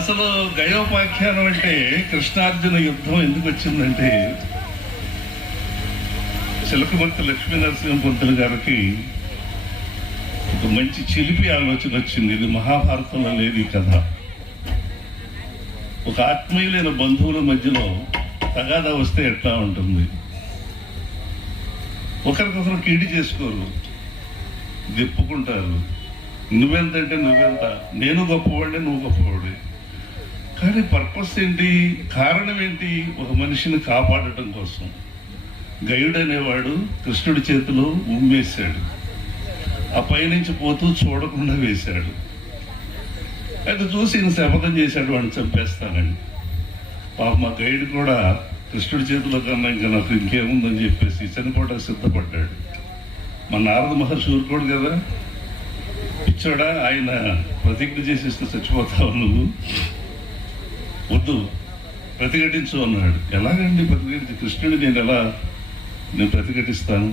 అసలు గయోపాఖ్యానం అంటే కృష్ణార్జున యుద్ధం ఎందుకు వచ్చిందంటే చిలకమర్తి లక్ష్మీ నరసింహ పంతులు గారికి ఒక మంచి చిలిపి ఆలోచన వచ్చింది. ఇది మహాభారతంలో లేదు ఈ కథ. ఒక ఆత్మీయులైన బంధువుల మధ్యలో తగాదా వస్తే ఎట్లా ఉంటుంది? ఒకరికొకరు కీడి చేసుకోరు, దిప్పుకుంటారు. నువ్వెంతంటే నువ్వెంత, నేను గొప్పవాడే నువ్వు గొప్పవాడే. కానీ పర్పస్ ఏంటి, కారణం ఏంటి? ఒక మనిషిని కాపాడటం కోసం. గయుడు అనేవాడు కృష్ణుడి చేతిలో ఉమ్మేశాడు. ఆ పైనుంచి పోతూ చూడకుండా వేశాడు. అయితే చూసి ఈయన శపథం చేశాడు, వాడిని చంపేస్తానని. పాప మా గైడ్ కూడా కృష్ణుడి చేతిలో కన్నా ఇంకా నాకు ఇంకేముందని చెప్పేసి చనిపోవడానికి సిద్ధపడ్డాడు. మా నారద మహర్షి ఊరుకోడు కదా, పిచ్చోడా, ఆయన ప్రతిజ్ఞ చేసేస్తే చచ్చిపోతావు నువ్వు, వద్దు ప్రతిఘటించు అన్నాడు. ఎలాగండి ప్రతిఘటించి? కృష్ణుడి నేను ప్రతిఘటిస్తాను.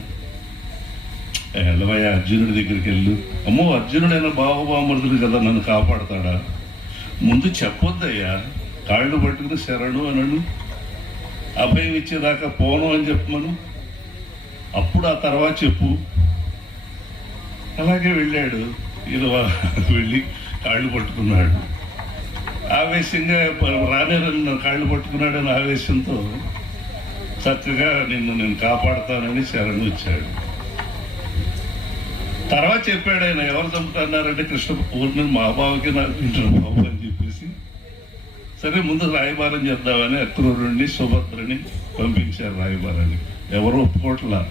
ఎలవయ్య, అర్జునుడి దగ్గరికి వెళ్ళు. అమ్మో, అర్జునుడైనా బాహుబామరుదుడు కదా, నన్ను కాపాడతాడా? ముందు చెప్పొద్దయ్యా, కాళ్ళు పట్టుకుని శరణు అనను, అభయం ఇచ్చేదాకా పోను అని చెప్పమను, అప్పుడు ఆ తర్వాత చెప్పు. అలాగే వెళ్ళాడు. ఇలా వెళ్ళి కాళ్ళు పట్టుకున్నాడు. ఆవేశంగా రానేరని కాళ్ళు పట్టుకున్నాడని ఆవేశంతో చక్కగా నేను కాపాడుతానని శరణు వచ్చాడు. తర్వాత చెప్పాడు ఆయన, ఎవరు చంపుతున్నారంటే కృష్ణ పూర్ణిని మా బావకి నాకు ఇంటర్ బాబు అని చెప్పేసి. సరే ముందు రాయబారం చేద్దామని అక్రూరుణ్ణి సుభద్రని పంపించారు రాయబారాన్ని. ఎవరు ఒప్పుకోట్లా.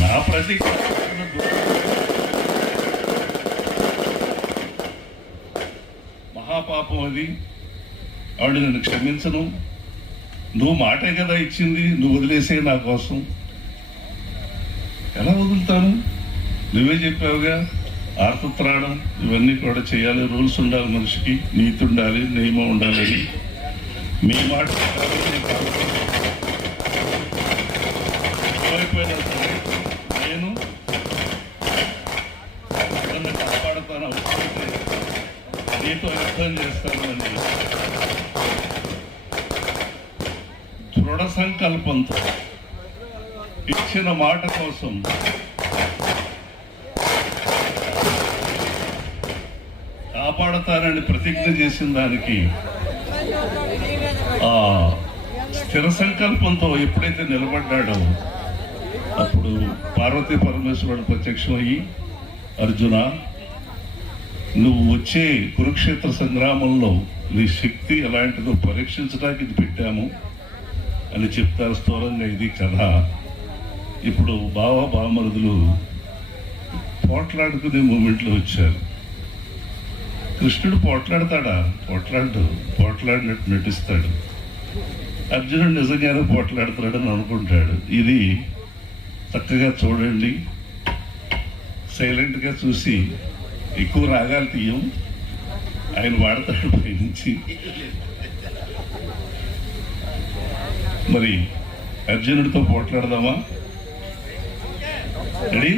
నా ప్రతిజ్ఞ మహాపాపం అది, ఆవిడ నన్ను క్షమించను, నువ్వు మాటే కదా ఇచ్చింది, నువ్వు వదిలేసే నా కోసం. ఎలా వదులుతాను? నువ్వే చెప్పావుగా, ఆర్తత్రాణం ఇవన్నీ కూడా చేయాలి, రూల్స్ ఉండాలి, మనిషికి నీతి ఉండాలి, నియమం ఉండాలని. మీ మాట అయిపోయినా సరే నేను నన్ను కాపాడుతాను, నీతో యుద్ధం చేస్తాను అని దృఢ సంకల్పంతో ఇచ్చిన మాట కోసం కాపాడతానని ప్రతిజ్ఞ చేసిన దానికి ఆ స్థిర సంకల్పంతో ఎప్పుడైతే నిలబడ్డాడో అప్పుడు పార్వతీ పరమేశ్వరుడు ప్రత్యక్షమయ్యి, అర్జున, నువ్వు వచ్చే కురుక్షేత్ర సంగ్రామంలో నీ శక్తి ఎలాంటిదో పరీక్షించడానికి ఇది పెట్టాము అని చెప్తారు స్థూలంగా. ఇది కథ. ఇప్పుడు బావమరుదులు పోట్లాడుకునే మూమెంట్లో వచ్చారు. కృష్ణుడు పోట్లాడతాడా? పోట్లాడినట్టు నటిస్తాడు. అర్జునుడు నిజంగానే పోట్లాడుతాడని అనుకుంటాడు. ఇది చక్కగా చూడండి, సైలెంట్గా చూసి ఎక్కువ రాగాలు తీయం, ఆయన వాడతాడు పైనుంచి. మరి అర్జునుడితో పోట్లాడదామా? రెడీ?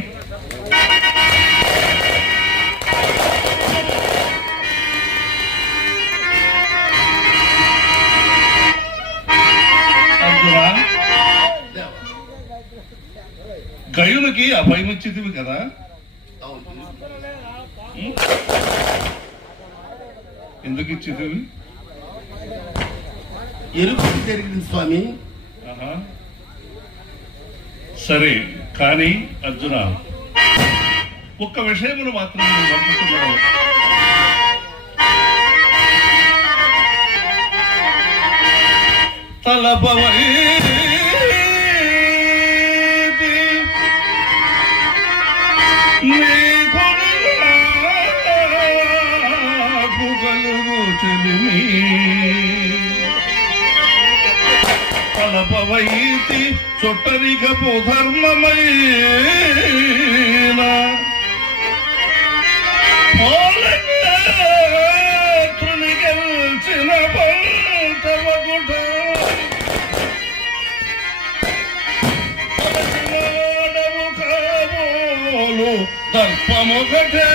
అర్జున, గయునికి అభయం ఇచ్చేదివి కదా, ఎందుకు ఇచ్చేదివి? ఎరుపు జరిగింది స్వామి. సరే, కానీ అర్జున, ఒక్క విషయమును మాత్రం నువ్వు పంపుతున్నావు. తలపవై తలపవైతి చుట్టరికపు ధర్మమైన గెలిచిన పంటవగుట కాబోలు దర్పమొకటే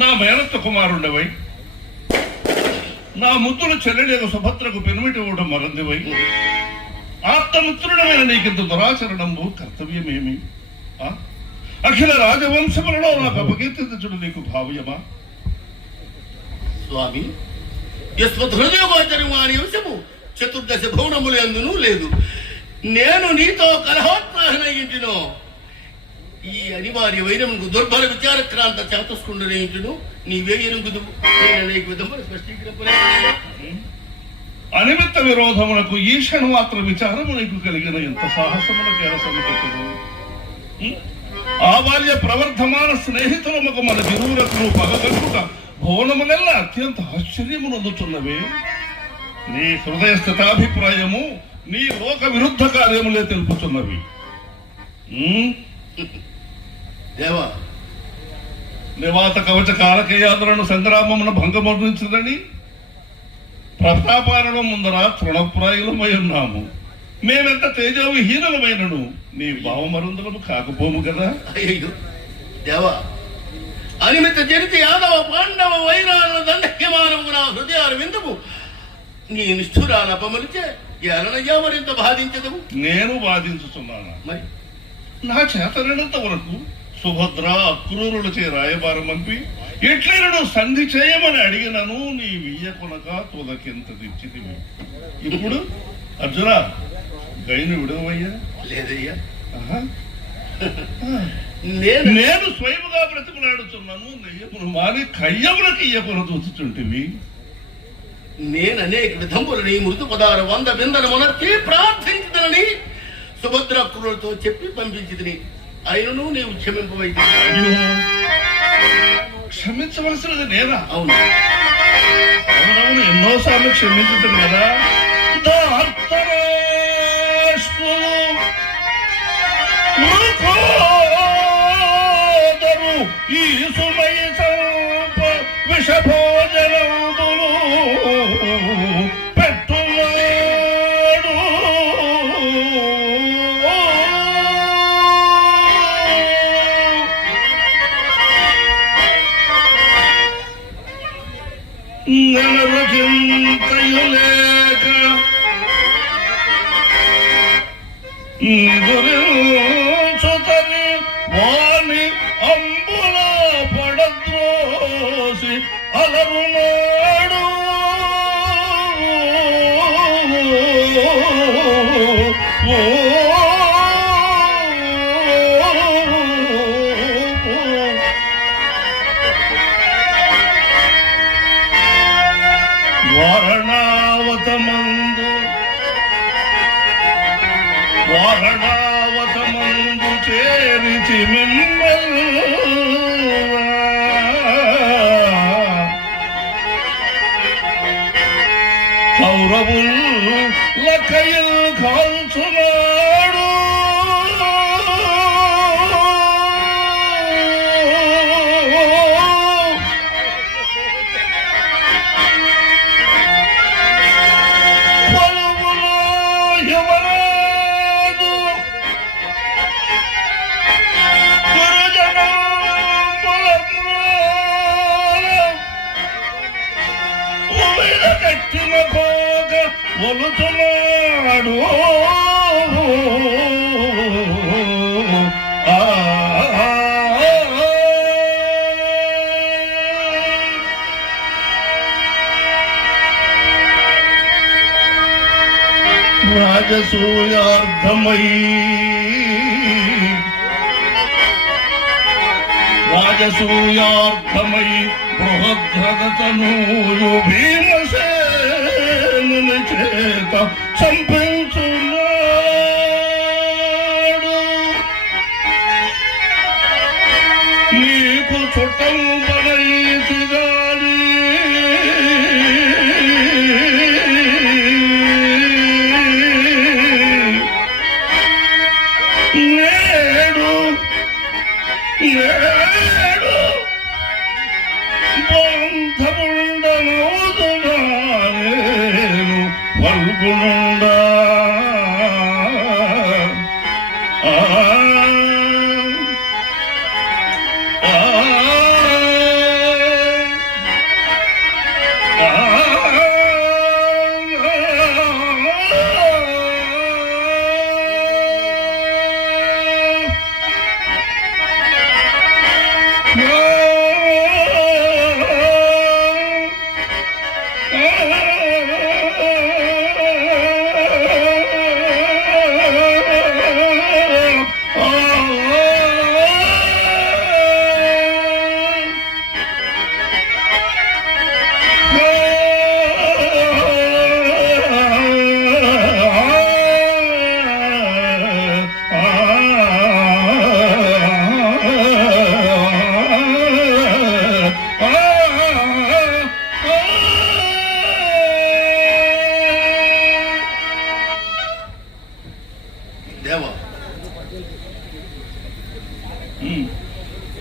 నా మేనత్త కుమారుండవై నా ముద్దుల చెల్లెలేక సుభద్రకు పెనుమిటి ఇవ్వడం మరందివై ఆత్మమిత్రుడమైన నీకింత దురాచరణంబు కర్తవ్యమేమి? అఖిల రాజవంశములలో నాకు అపకీర్తించుడు నీకు భావ్యమా? స్వామి, యస్మృదయోగోచరం వారి అంశము చతుర్దశ భవనములందునూ లేదు. నేను నీతో కలహోత్సాహనయించును. ఈ అనివార్య వైరముకు దుర్భర విచారక్రాంత చాతస్కుండనయించును. నీవే ఎరుగుదు. నేను అనేక విధములు స్పష్టీకరింపలేదు. అనిమిత్త విరోధములకు ఈషణ మాత్ర విచారము నీకు కలిగిన ఎంత సాహసములకు ఎరసముకట్టును. ఆ బాల్య ప్రవర్ధమాన స్నేహితులముకు మన విరువులకు పగగలుగుట భవనములెల్లా అత్యంత ఆశ్చర్యమునందుతున్నవే. నీ హృదయ స్థితాభిప్రాయము నీ లోక విరుద్ధ కార్యములే తెలుపుతున్నవి. దేవా, నివాత కవచ కాలకేయాదులను సంగ్రామమును భంగమర్చిందని ప్రతాపాలను ముందర తృణప్రాయులమై ఉన్నాము. మేమెంత తేజోవిహీనమైనను నీ భావమరుందులము కాకపోము కదా. అయ్యో దేవా, అనిమిత జనిత యాదవ పాండవ వైరాల దండక్యమానము నా హృదయాలు విందుము నీ నిష్ఠురాల అపమలిచే ఎలనయ్యా మరింత బాధించదము. నేను బాధించుతున్నాను. మరి నా చేతనంత వరకు సుభద్ర అక్రూరులచే రాయబారం పంపి ఎట్లైనను సంధి చేయమని అడిగినను నీ వియ్య కొనక తొలకెంత తెచ్చితివి. ఇప్పుడు అర్జున గైను విడవయ్యా. లేదయ్యా, ఆహా. నేను స్వయముగా బ్రతిమలాడుతున్నాను. నెయ్యమును మాని కయ్యములకు ఇయ్యకున చూచుచుంటివి. నేను అనేక విధములని మృదు పదార 100 బిందనమునర్చి ప్రార్థించదనని సుభద్రాకులతో చెప్పి పంపించితిని. అయినను నీవు క్షమింపవైతే. క్షమించవలసినది నేనా? అవును, అవునవును, ఎన్నోసార్లు క్షమించుతుంది కదా. ఈ సుమయ విషభోజనములు పెట్టున్నాడు. నెలరుకింతయు లేక నిదురించుతని వాణి అంబుల పడద్రోసి అలరునాడు. వారణావతమందు చేరిచి కౌరవుల్ లకయిల్ కాల్చున్నాడు. ఒలుతున్నాడు. రాజసూయార్థమై బృహద్రథతనూయు భీమసేనుని చేత చంపించున్నాడు. నీకు చుట్టం పడైతి గాని నేడు బంధముండనవుదుగానేను వల్గునుండా.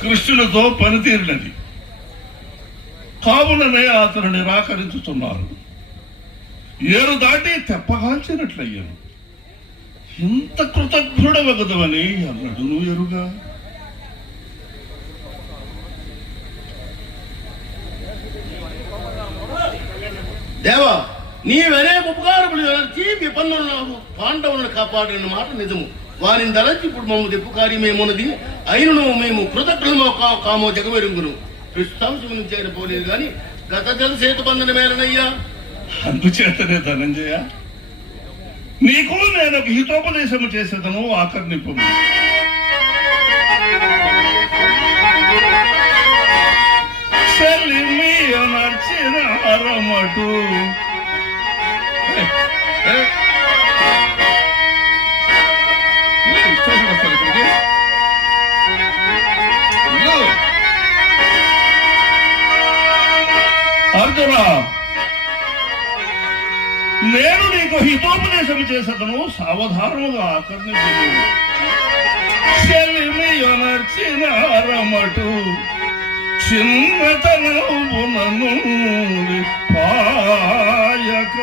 కృష్ణులతో పనితీరినది కావుననే అతను నిరాకరించుతున్నారు. ఏరు దాటి తెప్పగాల్చినట్లయ్యాను. ఎంత కృతజ్ఞుడవగదవని అన్నడు నువ్వు ఎరుగా. దేవా, నీవనేక ఉపకారములు తలచి విపన్నులను పాండవులను కాపాడిన మాట నిజము. వారిని తలచి ఇప్పుడు మమ్మల్ని తెప్పు కార్యమేమున్నది. అయినను మేము కృతజ్ఞులమో కామో జగమెరుగును. కృష్ణాంశం చేరిపోలేదు గాని గత జల సేతు బంధన మేలనయ్యా. అందుచేతనే ధనంజయ, నీకు నేను ఒక హితోపదేశము చేసేదను, ఆకర్ణింపు. నర్చిన అరమటు అర్జున, నేను నీకు హితోపదేశం చేసేదను, సావధానముగా ఆకర్ణించు. నర్చిన అరమటు చిన్నతనమునను పాయక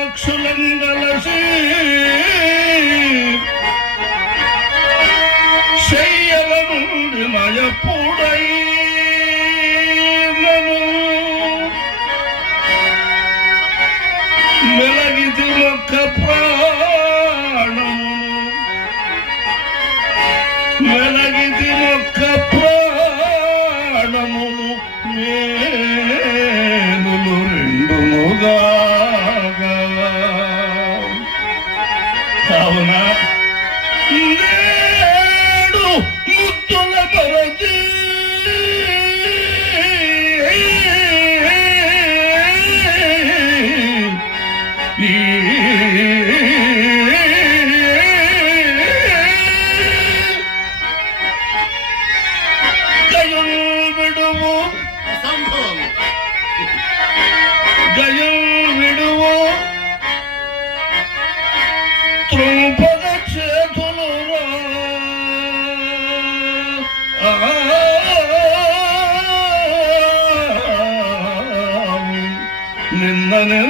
జలజదళాక్షులంగలసి శయ్యల నుండి నయపుడై మెలగితి ఒక్క ప్రాణము, మెలగితి ఒక్క ప్రాణమును మేలులు రెండునుగా. కావున నేడు ముద్దుల పరచి విడువు త్రుపద చేతులు నిన్నను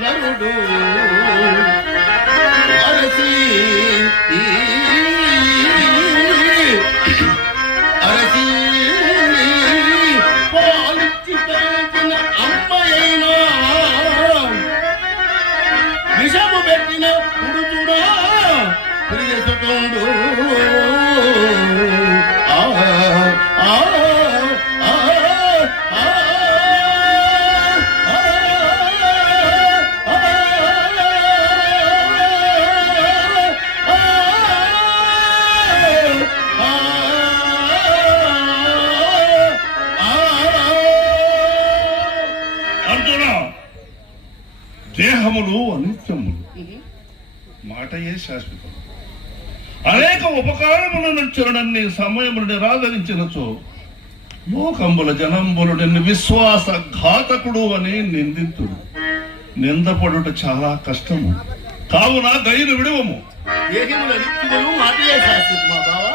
నరుడు అరసి అరసి పాలిచ్చి పెంచిన అమ్మాయినా విషము పెట్టిన పురుషుడా ప్రియసుకుండు శుభములు అనిత్యములు, మాటయే శాశ్వతం. అనేక ఉపకారములను చరణన్ని సమయములు నిరాదరించినచో లోకంబుల జనంబులు నిన్ను విశ్వాస ఘాతకుడు అని నిందితుడు. నిందపడుట చాలా కష్టము, కావున దయను విడువము. దేహముల నిత్యములు మాటయే శాశ్వతమా బావా?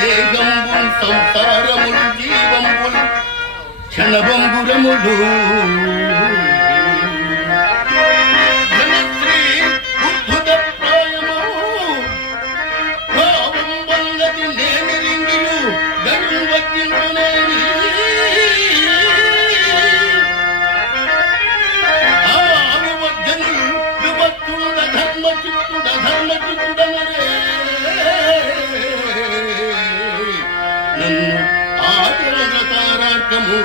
దేహంబుల్ సంసారములు జీవంబుల్ క్షణభంగురములు ధనశ్రీ ఉద్భుత ప్రాయము భావం వల్లది నేనిరింగిలు గడుం వజ్జించునేని ఆవివర్జనులు విభక్తుడ ధర్మచిత్తుడనరే నన్ను ఆచరణకారకము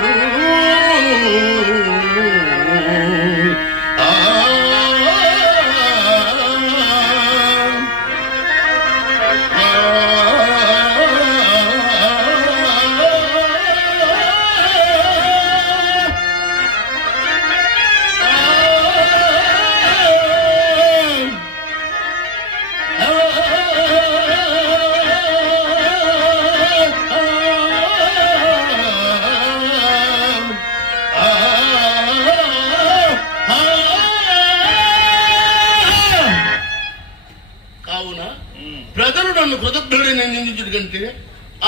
ప్రజలు నన్ను కృతజ్ఞుడని నిందించుడు కంటే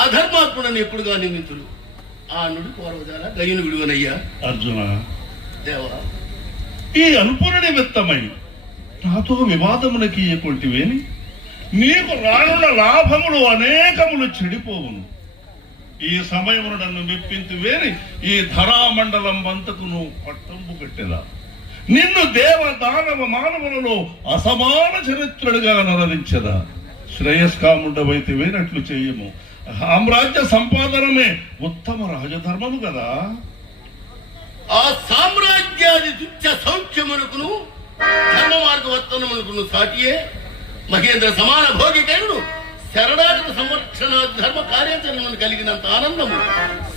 అధర్మాత్ముడని ఎప్పుడుగా నిందించుడు. ఆ నుడి పూర్వజాల గయ్యను విడువనయ్యా. అర్జున, దేవా, ఈ అల్పుని నిమిత్తమై నాతో వివాదమునకి ఇయ్యకుంటివేని నీకు రానున్న లాభములు అనేకములు చెడిపోవును. ఈ సమయమును నన్ను మెప్పింతువేని ఈ ధరామండలం వంతకు నువ్వు పట్టంపు కట్టెదా. నిన్ను దేవ దానవ మానవులలో అసమాన చరిత్రుడిగా నరదించదా. శ్రేయస్కాముండవైతే వేనట్లు చెయ్యము. సామ్రాజ్య సంపాదనమే ఉత్తమ రాజధర్మము కదా. ఆ సామ్రాజ్యాది తుచ్చ సౌఖ్యమునకును ధర్మ మార్గవర్తనమునకును సాటియే మహేంద్ర సమాన భోగికరుడు శరణాగత సంరక్షణ ధర్మ కార్యాచరణను కలిగినంత ఆనందము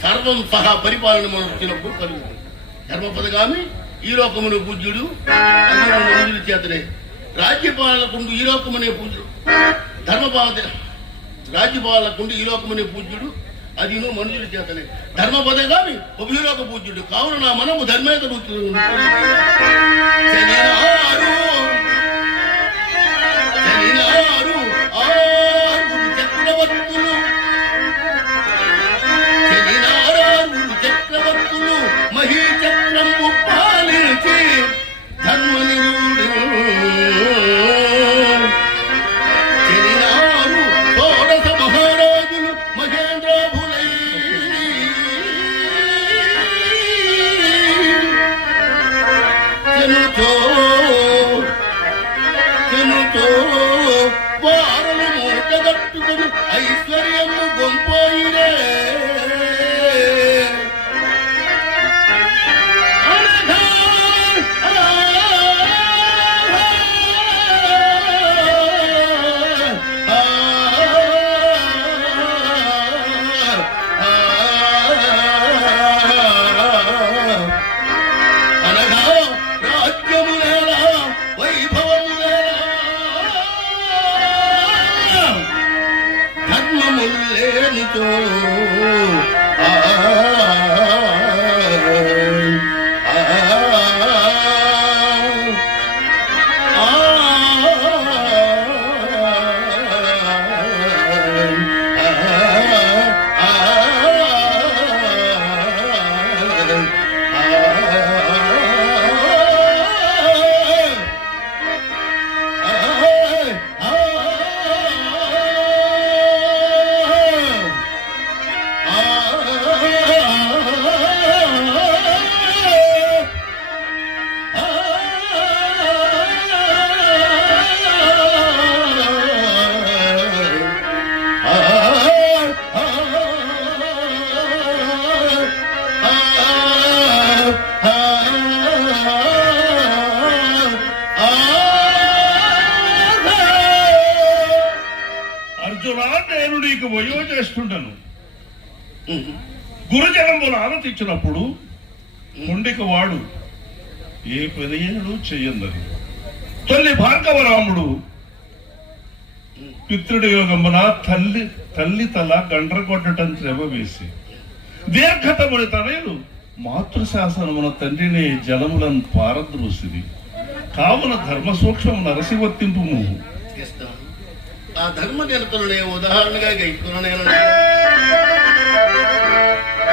సర్వం సహా పరిపాలన వచ్చినప్పుడు కలుగు. ధర్మపదగామి ఈ లోకమును పూజ్యుడు మనుషుల చేతనే. రాజ్యపాలకుండు ఈ లోకమునే పూజ్యుడు. రాజ్యపాలకుండు ఈ లోకమునే పూజ్యుడు, అదిను మనుషుల చేతనే. ధర్మపదగామి ఉభయలోక పూజ్యుడు. కావున నా మనము ధర్మేత చక్రవర్తులు చక్రవర్తులు మహీచక్రము పాలించి ధర్మనిరుడు చెలినారు షోడశ మహారాజులు మహేంద్రాభులై చెనుతో వారలు మూటగట్టుకుని ఐశ్వర్యము గొంపోయిరే. ధర్మముల నీకు వయోజ్యేష్ఠుండను. గురుజనములు ఆలోచించినప్పుడు కొండిక వాడు ఏ పదిహేను చెయ్యందని. తల్లి భార్గవరాముడు పితృడి యోగమున తల్లి తల గండ్ర కొట్టడం శ్రమ వేసి దీర్ఘతముడి తనయులు మాతృశాసనమున తండ్రిని జలములను పారద్రోసిది. కావున ధర్మ సూక్ష్మము నరసివర్తింపు ఆ ధర్మ నిరతులనే ఉదాహరణగా గైకుననేను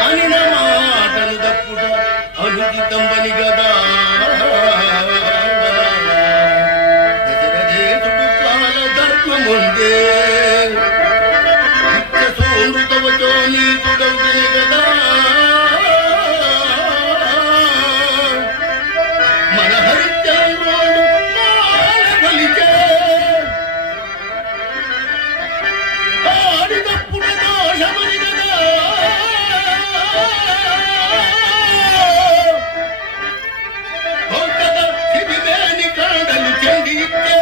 అని నా మాటను దప్పుట అనుచితంబని గదా. దశరథేశుడు కాల ధర్మముందే సోమృతవచో నీతుడవునే గదా. మన హరిచంద్రుడు మాల బలిచే ఆడిదప్పుడు దోషమని గదా. శిబివేని కాడలు చెంది ఇచ్చే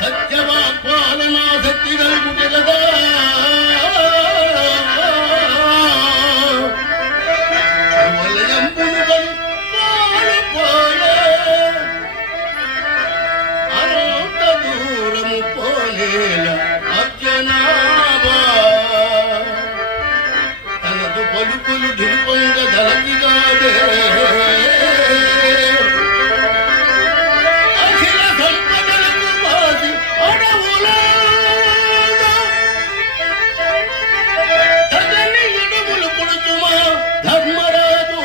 సత్యవాక్పాలనా శక్తి కలుగుటే గదా. వలయంబును బలి పాలపోయే అనంత దూరము పోలేల అర్జనాభా. తనదు పలుకులు దుర్పంగ ధరతిగాదే అఖిల సంపదలకు బాసి అడవులా తగని ఎడుగులు పుడుతుమా ధర్మరాజు.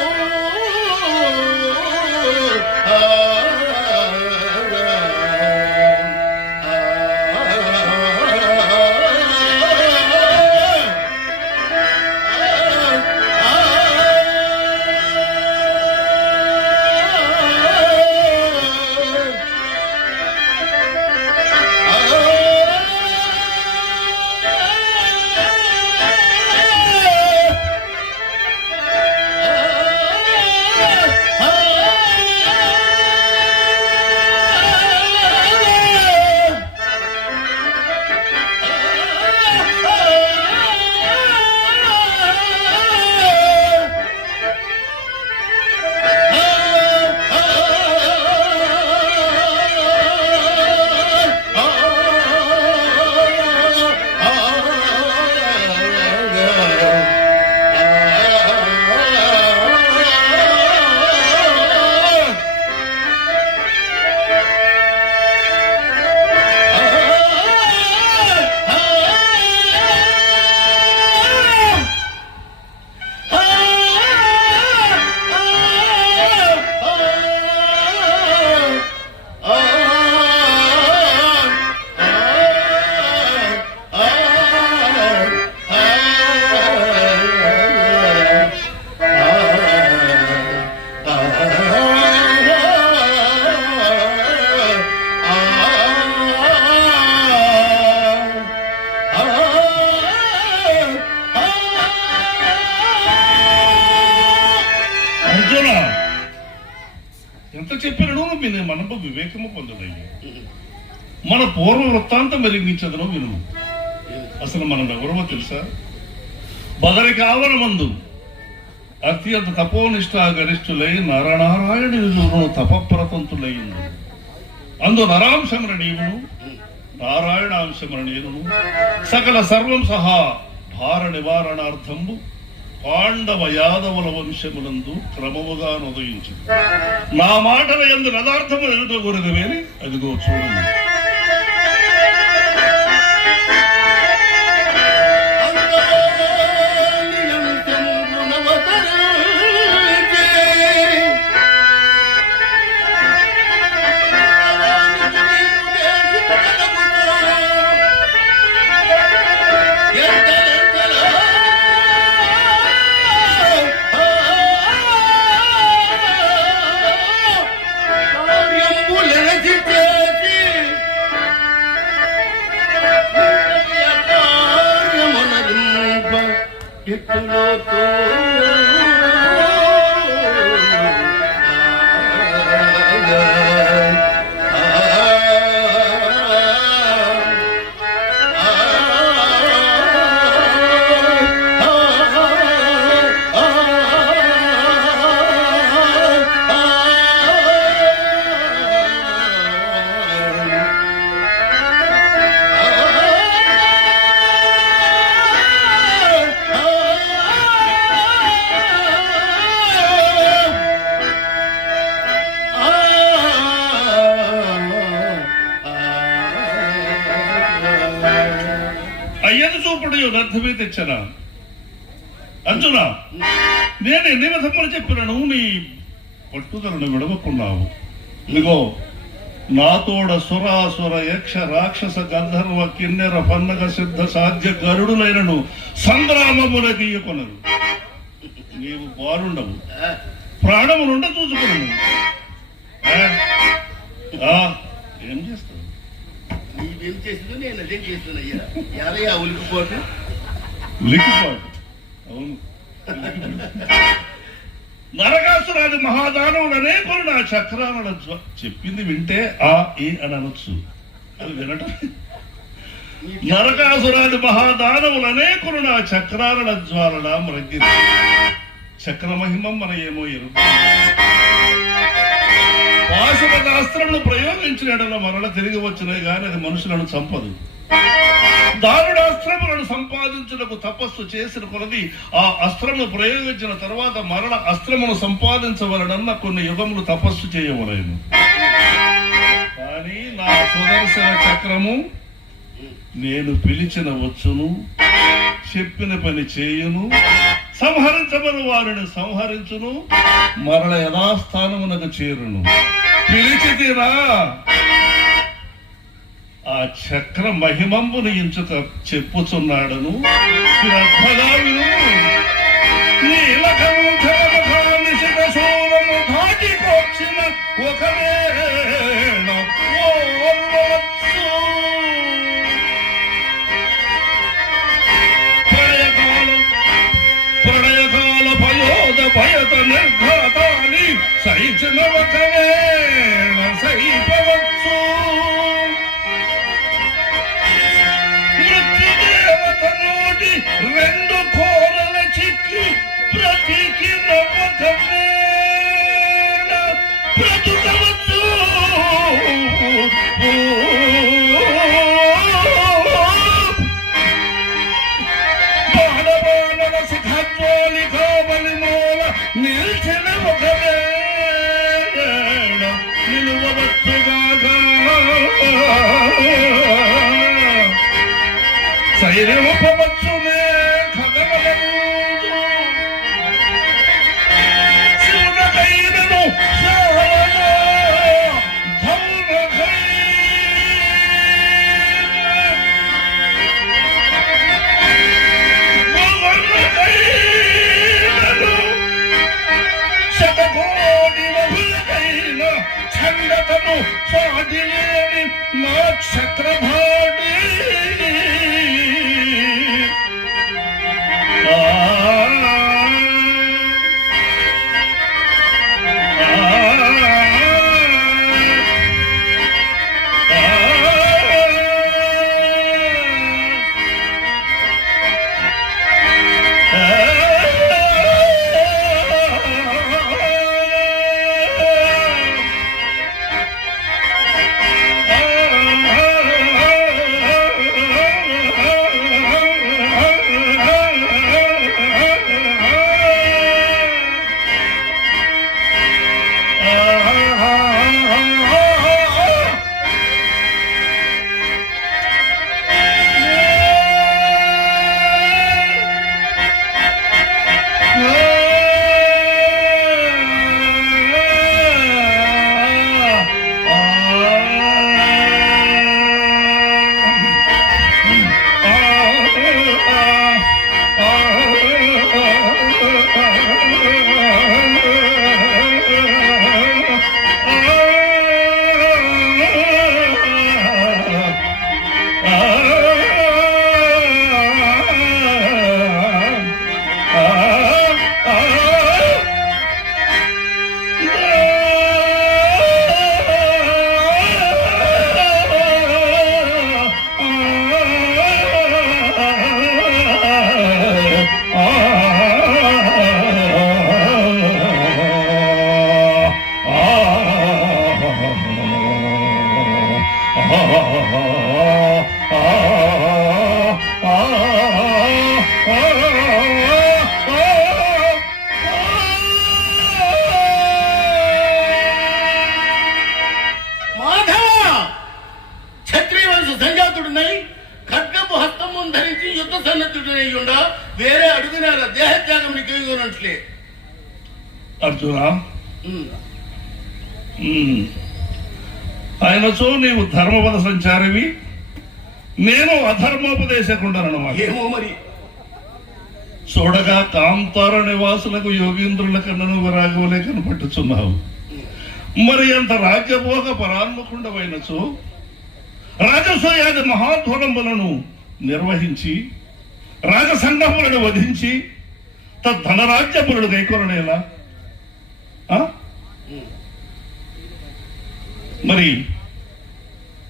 ఎంత చెప్పినను వినే మనకు వివేకము పొందదయ్యి. మన పూర్వ వృత్తాంతం మెరిగించదను విను. అసలు మనం ఎవరో తెలుసా? బదరికి ఆవరమందు అత్యంత తపోనిష్ట గరిష్ఠులై నరనారాయణులు తపప్రతంతులయ్యింది. అందు నరాంశమన నీవును నారాయణాంశమన నేనును సకల సర్వం సహా భార నివారణార్థంబు పాండవ యాదవుల వంశములందు క్రమముగా ఉదయించింది. నా మాటల యందు రథార్థము ఎదుటకూడదు వేరి అదిగో చూడండి. ఎత్తులోతో ఏది చూపడయో అర్థమే తెచ్చనా అర్జున, నేను ఎన్ని విధములు చెప్పినను నీ పట్టుదలను విడవకున్నావు. ఇదిగో నాతోడ సురాసుర యక్ష రాక్షస గంధర్వ కిన్నెర పన్నగ సిద్ధ సాధ్య గరుడులైనను సంగ్రామమున గీయకొనరు. నీవు బాలుండవు, ప్రాణమునుండ చూసుకును. ఏం చేస్తావు? నీవేం చేసిందో నేను అదేం చేస్తున్నాయ్యా. యాదయ్యా ఉలికిపోటు. ఉలికిపోటు, అవును. నరకాసురాది మహాదానవులనే కొన్ని నా చక్రాల చెప్పింది వింటే ఆ ఈ అని అనొచ్చు, అది వినటం. నరకాసురాది మహాదానవులనే కొన్ని నా చక్రాల జ్వాలన మ్రగ్గింది. చక్ర మహిమం మన ఏమో ఎరుగు. పాశుపతాస్త్రమును ప్రయోగించిన మరల తిరిగి వచ్చినాయి గాని అది మనుషులను చంపదు. దారుడాస్త్రములను సంపాదించుటకు తపస్సు చేసిన కొలది ఆ అస్త్రమును ప్రయోగించిన తర్వాత మరల అస్త్రమును సంపాదించవలనన్న కొన్ని యుగములు తపస్సు చేయవలేను. కానీ నా సుదర్శన చక్రము నేను పిలిచిన వచ్చును, చెప్పిన పని చేయును, సంహరించబడు వారిని సంహరించును, మరల యథాస్థానమునకు చేరును. పిలిచితిరా ఆ చక్ర మహిమంబును ఇంచుక చెప్పుచున్నాడను శ్రద్ధగా విను. నీలకంఠనిశిత శూరము ధాటికొచ్చిన ఒకవేళ ఓర్వచ్చు. ప్రళయకాల భయోద భయత నిర్ఘాతాన్ని సహించిన ఒకవేళ సహించవచ్చు. రెండు కోరల చిక్కి బ్రతికిన ఒకవేళ బ్రతుకవచ్చు. బాణబాణల శిఖజ్వాలి కావలి మూల నిలిచిన ఒకవేళ నిలువవచ్చుగాగా. శైర్యముపవచ్చునే ఖగనలందు శివుడకైనను శావగా ధౌనకైనను శతకోటి బహుళకైన ఛందతను సాధిలేని నా చక్రభాటి. అయ్యుండా వేరే అడుగున దేహత్యాగం నీకేగోనట్లే అర్జున. ఆయనచో నీవు ధర్మపద సంచారివి, నేను అధర్మోపదేశకుండానమాట. ఏమో మరి చూడగా కాంతార నివాసులకు యోగీంద్రుల కన్నను విరాగవలే కనపట్టుచున్నావు. మరి అంత రాజ్యభోగ పరాన్ముఖుండవైనచో రాజసూయాది మహాధూరంబులను నిర్వహించి రాజసంగములను వధించి తద్ధనరాజ్యములను గైకొననేలా? మరి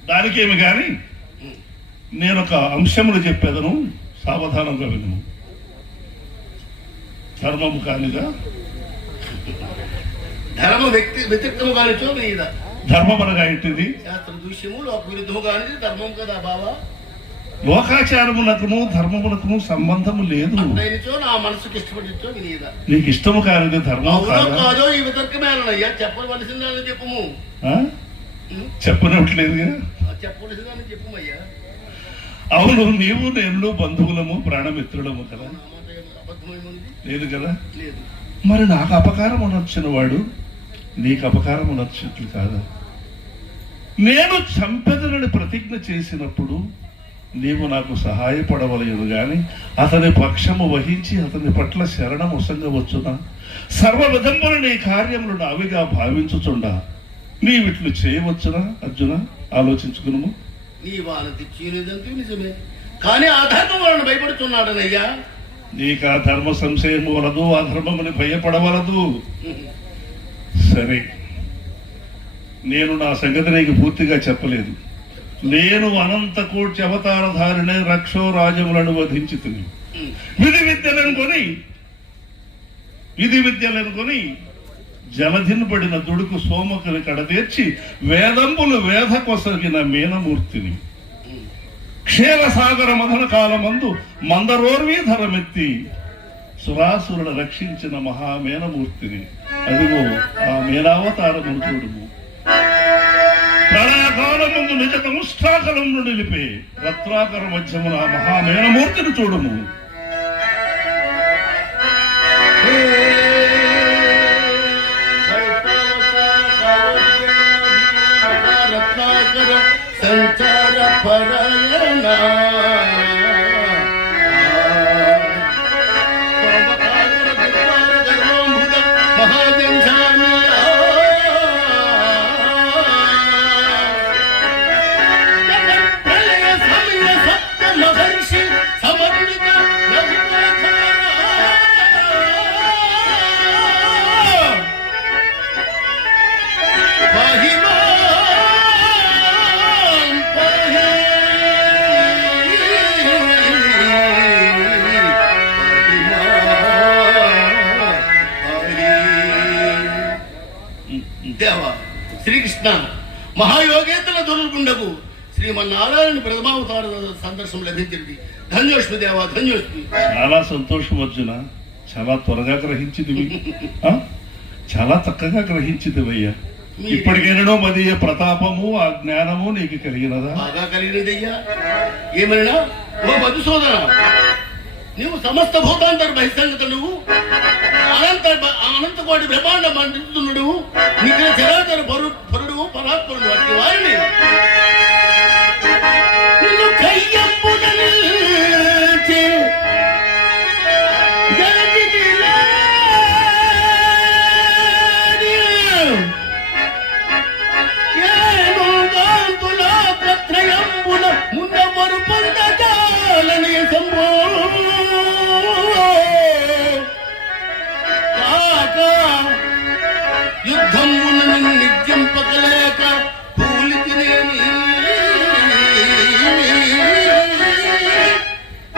దానికేమి గాని నేనొక అంశములు చెప్పేదను, సావధానంగా విను. ధర్మము కానిదా? ధర్మ వ్యతిరేకము కానిచో మీద ధర్మం అనగా ఏంటిది? శాస్త్ర దూష్యము లోక విరుద్ధము కానిది ధర్మం కదా బావా. లోకాచారమునకును ధర్మమునకును సంబంధము లేదు. నా మనసుకి ఇష్టపడించో వినేదా? నీకు ఇష్టము కానిది ధర్మం కాదో ఈ వితర్కమేనయ్యా, చెప్పవలసిందని చెప్పుము. చెప్పనట్లేదుగా? చెప్పవలసిందని చెప్పుమయ్యా. అవును, నీవు నేను బంధువులము ప్రాణమిత్రులము కదా, లేదు కదా? లేదు. మరి నాకు అపకారం అనొచ్చిన వాడు నీకు అపకారం అనొచ్చినట్లు కాదా? నేను చంపెదనని ప్రతిజ్ఞ చేసినప్పుడు నీవు నాకు సహాయపడవలేదు గాని అతని పక్షము వహించి అతని పట్ల శరణం ఉసంగవచ్చునా? సర్వ విధములు నీ కార్యములు నావిగా భావించుచుండా నీవిట్లు చేయవచ్చునా? అర్జున, ఆలోచించుకును. నీ వానతి చీనిదంతూ నిజమే, కానీ ఆ ధర్మం వలన భయపడుతున్నాడనయ్యా. నీకు ఆ ధర్మ సంశయము వలదు, ఆ ధర్మముని భయపడవలదు. సరే, నేను నా సంగతి నీకు పూర్తిగా చెప్పలేదు. నేను అనంత కోటి అవతారధారినే రక్షో రాజములను వధించి తిని విధి విద్యలనుకొని జలధిన్పడిన దుడుకు సోమకుని కడతీర్చి వేదంబులు వేద కొసగిన మీనమూర్తిని క్షీరసాగర మదన కాలమందు మందరోర్వీ ధరమెత్తి సురాసురుడు రక్షించిన మహామేనమూర్తిని. అదిగో ఆ మీనావతారమును చూడుము. ప్రళయకాలముందు నిజ తంష్ట్రాకరమును నిలిపే రత్నాకర మధ్యమున ఆ మహామేనమూర్తిని చూడుము. రత్నాకర సంచార పరాయణ దేవ శ్రీకృష్ణ మహాయోగేతల దొరుకుండకు శ్రీమన్నారాయణ ప్రథమావతార సందర్శనం లభించింది. ధన్యోష్మి దేవ, ధన్యోష్మి. చాలా సంతోషం అర్జున, చాలా త్వరగా గ్రహించింది, చాలా చక్కగా గ్రహించిందివయ్యా. ఇప్పటికైనా మదీయ ప్రతాపము ఆ జ్ఞానము నీకు కలిగినదా? బాగా కలిగినదయ్యా. ఏమైనా ఓ మధుసోదర, నువ్వు సమస్త భూతాంతర బహిస్తంగత, నువ్వు అనంతకోటి బ్రహ్మాండ మంత్రుడు, నీకు చరాచర పరుడు పరాత్మరుడు అట్టి వారిని ముందరు పొందజాలని సంభో యుద్ధం నిత్యం పకలేక పూలితినేమి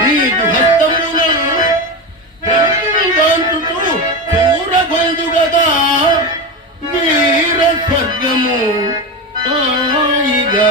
నీకు హస్తమున గాంతుతూ చూరగొందు గదా వీర స్వర్గము హాయిగా.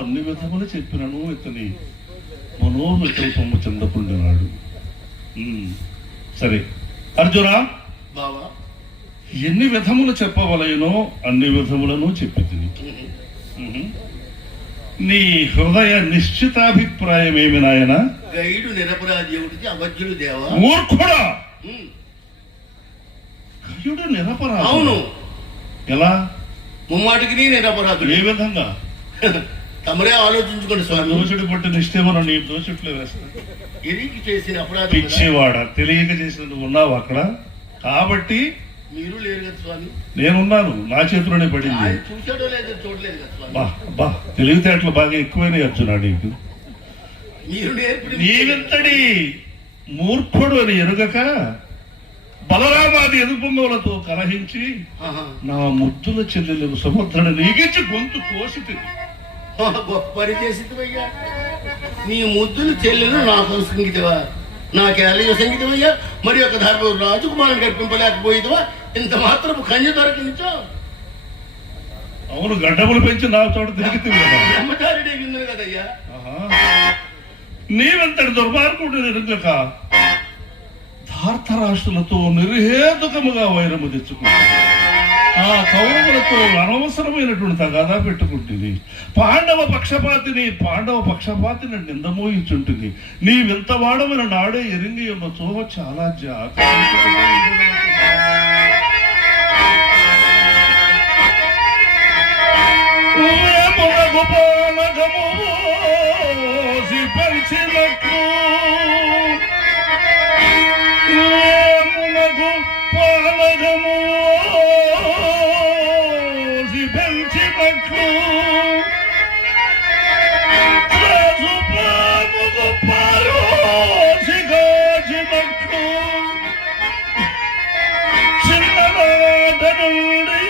అన్ని విధములు చెప్పినను ఇతని మనోవికల్పము చెందకుండినాడు. సరే అర్జున, బావా, ఎన్ని విధములు చెప్పవలయనో అన్ని విధములను చెప్పి తిని నీ హృదయ నిశ్చితాభిప్రాయం ఏమి నాయన? గైడు నిరపరాధి అవధ్యుడు దేవా. మూర్ఖుడా, గయుడు నిరపరాధి? అవును. ఎలా? ముమ్మాటికి నీ నిరపరాధుడు. ఏ విధంగా? తమరే ఆలోచించుకోండి స్వామి. దోచుడు పట్టు నిష్ఠేమో నీ దోచుట్లో వేస్తా. ఎరికి చేసిన అపరాధం. పిచ్చేవాడ, తెలియక చేసిన నువ్వు ఉన్నావు అక్కడ, కాబట్టి మీరు లేరు కదా స్వామి. నేనున్నాను, నా చేతిలోనే పడింది. చూసాడో లేదో చూడలేదు కదా స్వామి. బా తెలివితేటలు బాగా ఎక్కువైనాయి అర్జున నీకు. మీరు నీవెంతటి మూర్ఖుడు అని ఎరుగక బలరామాది ఎదుపొంగవులతో కలహించి నా ముద్దుల చెల్లెలు సముద్రుడు నీగించి గొంతు కోసి గొప్ప పని చేసివయ్యా. నీ ముద్దులు చెల్లెలు నాకు సంగీతవా, నాకేళ సంగీతమయ్యా. మరి ఒక ధర్మ రాజకుమారుని కల్పింపలేకపోయేదివా? ఇంత మాత్రం కన్య దొరకించో. అవును, గడ్డములు పెంచి నా చోట తిరిగి బ్రహ్మచారి విందును కదయ్యా. నీవెంతటి దుర్మార్గుడు ఎరుగక ధార్తరాష్ట్రులతో నిర్హేతుకముగా వైరము తెచ్చుకుంటుంది. ఆ కౌరవులతో అనవసరమైనటువంటి తగాదా పెట్టుకుంటుంది. పాండవ పక్షపాతిని నిందమోయించుంటుంది. నీవెంత వాడమైన నాడే ఎరింగి ఉన్న చోవ చాలా జాగ్రత్త. పెంచినట్లు పాలగము పెంచినట్లు పారోసిగాచినట్లు చిన్ననాట నుండి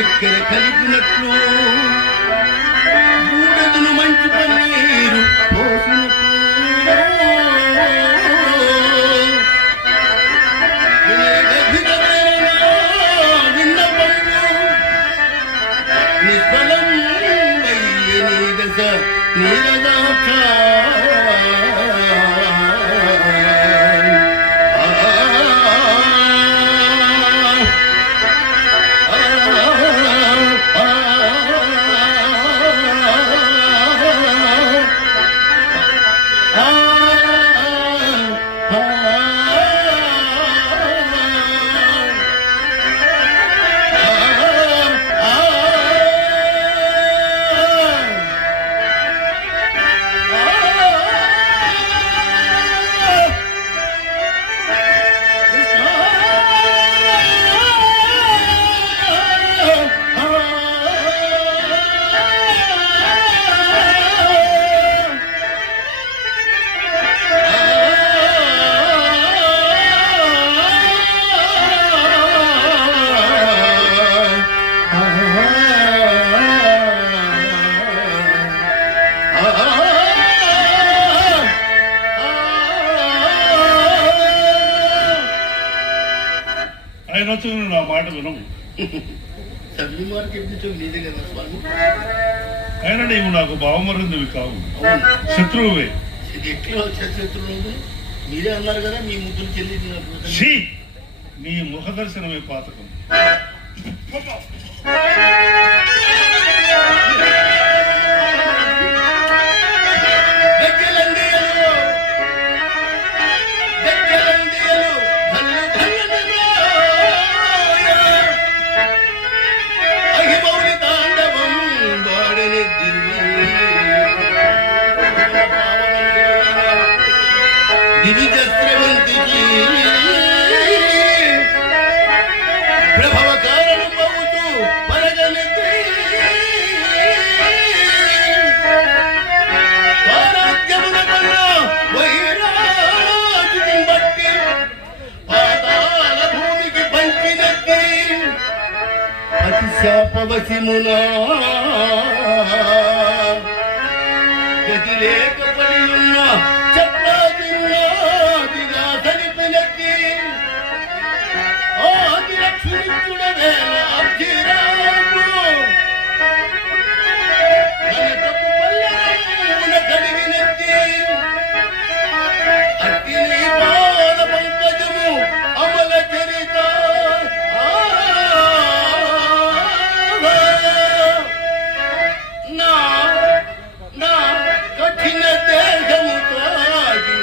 చక్కెర కలిపినట్లు బూడదును మంచి పన్నీరు పోసినట్లు నిష్ఫలం వయ్య నీరస నీరదాక్ష ఆయన వచ్చి నా మాట వినవు. చదివి మాట చెప్పించు నీదే కదా స్వామి. ఆయన నీవు నాకు బావమరిందివి కావు, అవును, శత్రువువే. ఇది ఎట్లా శత్రువులు? మీరే అన్నారు కదా మీ ముద్దులు చెల్లించినప్పుడు. ఛీ! నీ ముఖ దర్శనమే పాతకం. ప్రభవ కారణం అవుతూ పరగనిద్రి పారాజ్యమున కన్నా వైరాజుని బట్టి పాతాళ భూమికి పంచినద్ది అతిశాపవశమునా గతి లేకపడి ఉన్న చక్రాదిగా సరిపినద్ది ఆది లక్ష్మించుడవే అర్జిరాజు కనకపు పల్లెమున కడిగినద్ది అగ్ని పాద పంకజము అమల చరిత నా నా కఠిన దేహము తాగి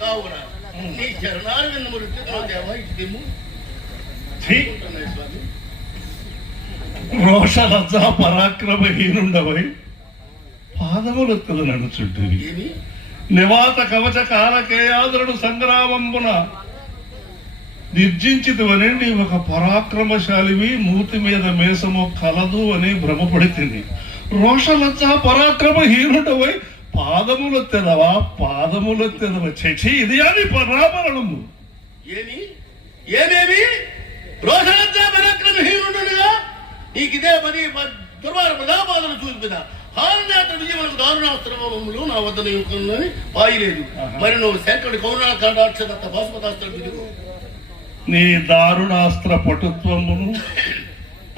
కావున నీ చరణాలు విన్న మృత్యు దేవా ఇదేమో ఛీ! స్వామి. రోష లజ్జ పరాక్రమహీనుండవై పాదములెత్తదు నడుచుంటివి. ఏమి నివాత కవచ కాలకేయాదులను సంగ్రామంబున నిర్జించితివని నీ ఒక పరాక్రమశాలివి, మూతి మీద మేసము కలదు అని భ్రమపడితిని. రోష లజ్జ పరాక్రమహీనుడవై పాదములెత్తెదవా చచి ఇది అని పరామరణము. ఏమి ఏమేమి రోషలజ్జా పరాక్రమహీనుడుగా నీకిదే పని దుర్వార ప్రజాపాదన చూపిన హారనేత్ర విజయములకు దారుణాస్త్రములు నా వద్ద నీకున్నని పాయిలేదు. మరి నువ్వు శంకరుడి కౌనా కాండాక్షదత్త పాశుపతాస్త్రం విధిగో. నీ దారుణాస్త్ర పటుత్వమును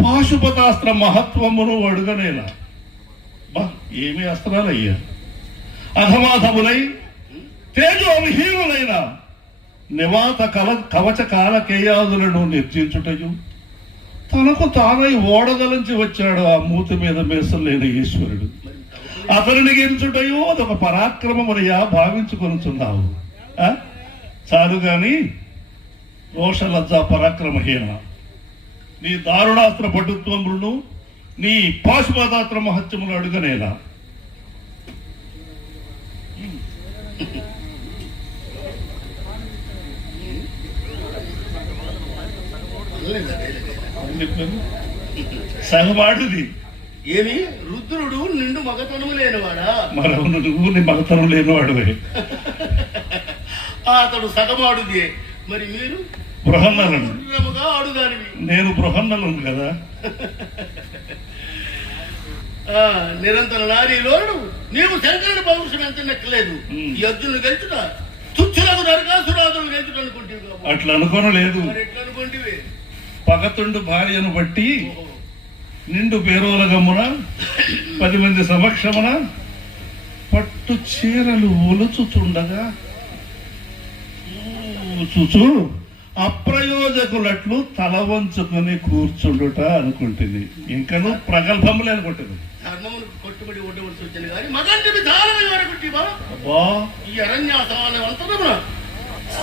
పాశుపతాస్త్ర మహత్వమును అడుగనేనా? బా ఏమి అస్త్రాలయ్యా! అధమాధములై తేజోవిహీనులైన నివాత కవచ కాలకేయాదులను నిర్జించుటయు, తనకు తానై ఓడదలంచి వచ్చాడు ఆ మూతి మీద మేసం లేని ఈశ్వరుడు. అతనిని గెలుచుటయు అదొక పరాక్రమమునయా భావించుకొనుచున్నావు. చాలు గాని రోషలజ్జ పరాక్రమహీన, నీ దారుణాస్త్ర పటుత్వములను నీ పాశుపతాస్త్ర మహత్యములు అడుగనేనా? సగవాడుది. ఏమి రుద్రుడు నిండు మగతనము లేనివాడా? మరవును నువ్వు నీ మగతనం లేనివాడువే. అతడు సగమాడుది. మరి మీరు బృహన్నలుగా ఆడుదానివి. నేను బృహన్నలను కదా. నిరంతర నారీలోడు నీవు శంకరుడి పౌరుషం ఎంత నెక్కలేదు. ఈ అర్జునుడు గెలుచుట తుచ్చులకు నరకాసురాదులు గెలుచుట అనుకుంటేవి. అట్లా అనుకోనలేదు. మరి ఎట్లా అనుకుంటేవి? పగతుండు భార్యను బట్టి నిండు పేరోల గమ్మున 10 మంది సమక్షమున పట్టు చీరలు ఒలుచుతుండగా చూచు అప్రయోజకులట్లు తల వంచుకొని కూర్చుండుట అనుకుంటుంది. ఇంకను ప్రగల్భములే అనుకుంటుంది. ధర్మమును కొట్టుబడి ఉండవలసి వచ్చింది కానీ మగంటివి దారుణ వరకుట్టివా అబ్బా ఈ అరణ్యాసమాన అంతరమున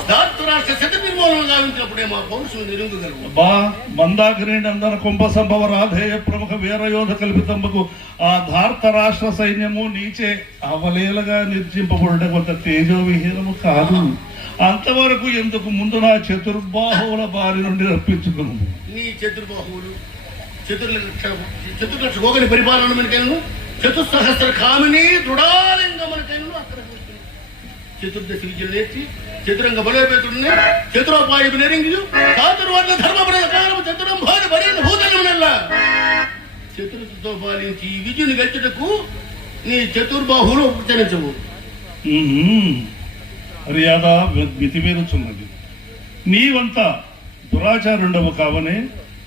ధార్తరాష్ట్ర శత నిర్మూలన గావించినప్పుడే మా పౌరుషులు నిరుంగగలవు. బా మందాకిని నందన కుంభ సంభవ రాధేయ ప్రముఖ వీరయోధ కల్పితంబకు ఆ ధార్త రాష్ట్ర సైన్యము నీచే అవలేలగా నిర్జింపబడడం కొంత తేజోవిహీనము కాదు. అంతవరకు ఎందుకు ముందు నా చతుర్బాహువుల బారి నుండి రప్పించుకున్నాము. నీ చతుర్బాహువులు చతుర్లక్ష గోగని పరిపాలన మనకైనను చతుస్సహస్ర కామిని దృఢాలింగ మనకైనను అక్కడ చతుర్దశి విద్యలు నేర్చి చతురంగ బలోపేతుడిని చతురోపాయపు నెరింగియు చాతుర్వర్ణ ధర్మ ప్రకారము చతురంభాని బరైన భూతనమునల్ల చతుర్థతో పాలించి ఈ విద్యను గెలుచుటకు నీ చతుర్బాహులు ప్రచరించవు. మర్యాద మితిమీరుచున్నది. నీవంతా దురాచారుండవు కావనే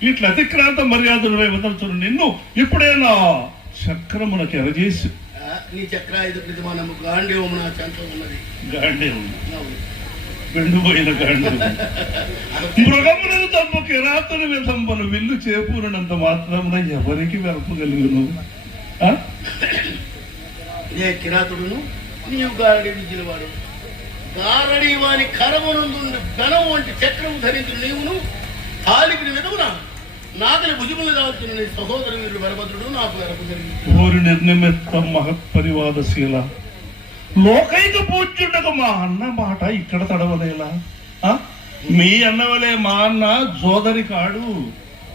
ఇట్లా అతిక్రాంత మర్యాదలు వదలుచున్న నిన్ను ఇప్పుడేనా చక్రమునకు ఎరజేసి నీ చక్రాయుధ ప్రతిమానము గాంధీవము నా చెంత ఉన్నది. గాంధీవం వెండిపోయిన గాంధీవం మృగములను తప్పు కిరాతుని విధంబను విల్లు చేపూరినంత మాత్రమున ఎవరికి వెరపగలుగును? ఏ కిరాతుడును నీవు గారడి విద్యల వాడు గారడి వాని కరమునందు ధనం వంటి చక్రము ధరించిన నీవును తాలికిని విధమున నాగలి భుజములు దాల్చిన నీ సహోదరు వీరుడు వరభద్రుడు నాకు వెరపగలిగి ఊరి నిర్నిమిత్తం మహత్పరివాదశీల లోకైక పూజ్యుడకు మా అన్న మాట ఇక్కడ తడవలేలా? మీ అన్నవలే మా అన్న జోదరి కాడు.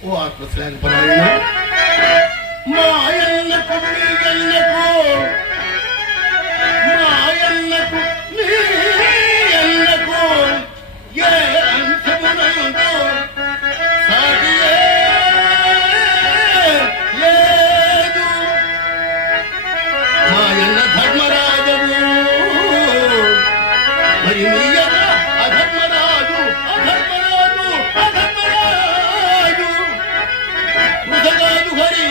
ఓ ఆత్మశ్లాఘపరాయణ మా అన్నకు మీ అన్నకు మా అన్నకు మీ అన్నకు ఏ అంశమునందు సాటియే లేదు. మా అన్న ధర్మరాజు మరి మీ అన్న అధర్మరాజు అధర్మరాజు అధర్మరాజు మృతగాదు హరి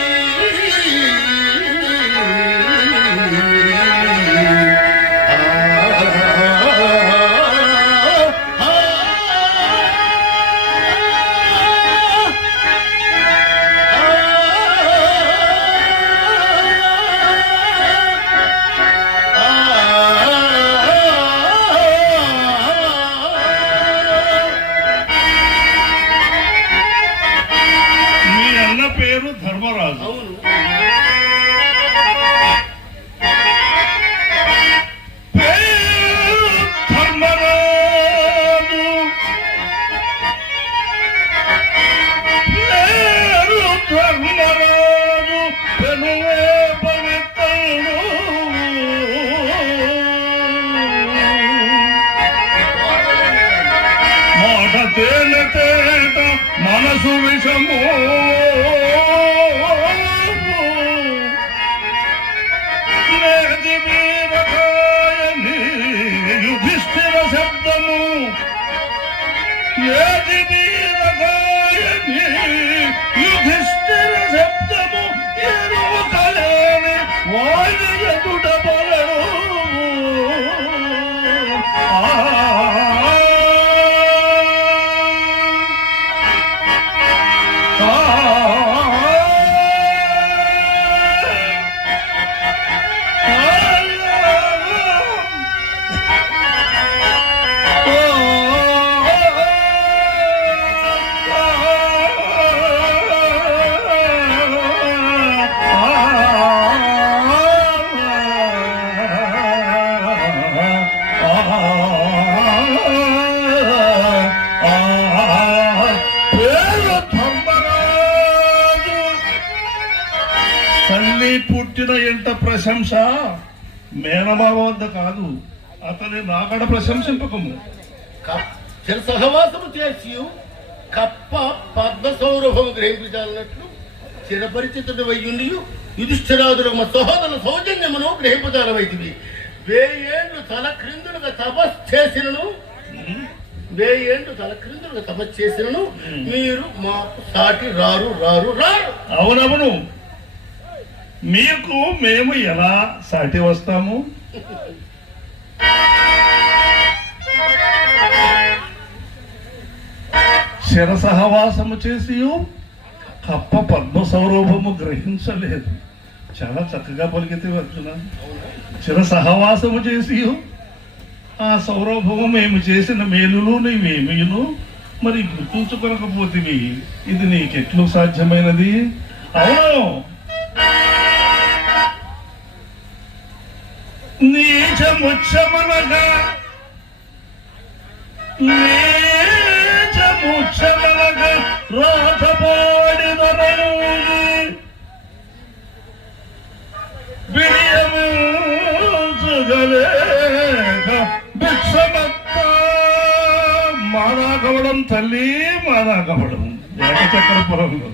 పేరు ధర్మరాజు. అవును. పేరు ధర్మరాజు పేరు ధర్మరాజు పెనువే పవిత్రుడు మాట తేనె తేట మనసు విషము యుధిష్ఠిర శబ్దము ఏది వీరగాయని యుధిష్ఠిర శబ్దము ఎరుకలేని వాడి ఎదుట బలడు. తల్లి పుట్టిన ఎంట ప్రశంస మేనమావ వద్ద కాదు, అతని నాగడ ప్రశంసింపకము. సహవాసము చేసి కప్ప పద్మ సౌరభము గ్రహించాలన్నట్లు చిరపరిచితుడు వయ్యుండి యుధిష్ఠిరాదులకు మా సహోదరుల సౌజన్యమును గ్రహింపజాలమైతివి. 1000 ఏళ్ళు తల క్రిందులుగా తపస్సు చేసినను మీరు మాకు సాటి రారు రారు రారు. అవునవును, మీకు మేము ఎలా సాటి వస్తాము? శిరసహవాసము చేసి కప్ప పద్మ సౌరభము గ్రహించలేదు. చాలా చక్కగా పలికితే అర్జున. శిరసహవాసము చేసి ఆ సౌరభము మేము చేసిన మేలులు నీవేమియును మరి గుర్తుంచుకొనకపోతివి. ఇది నీకెట్లు సాధ్యమైనది? అవును, నీచముచ్చమనగా రోధపాడిన కపడం తల్లి మాదా కపడం ఏకచక్రపురంలో.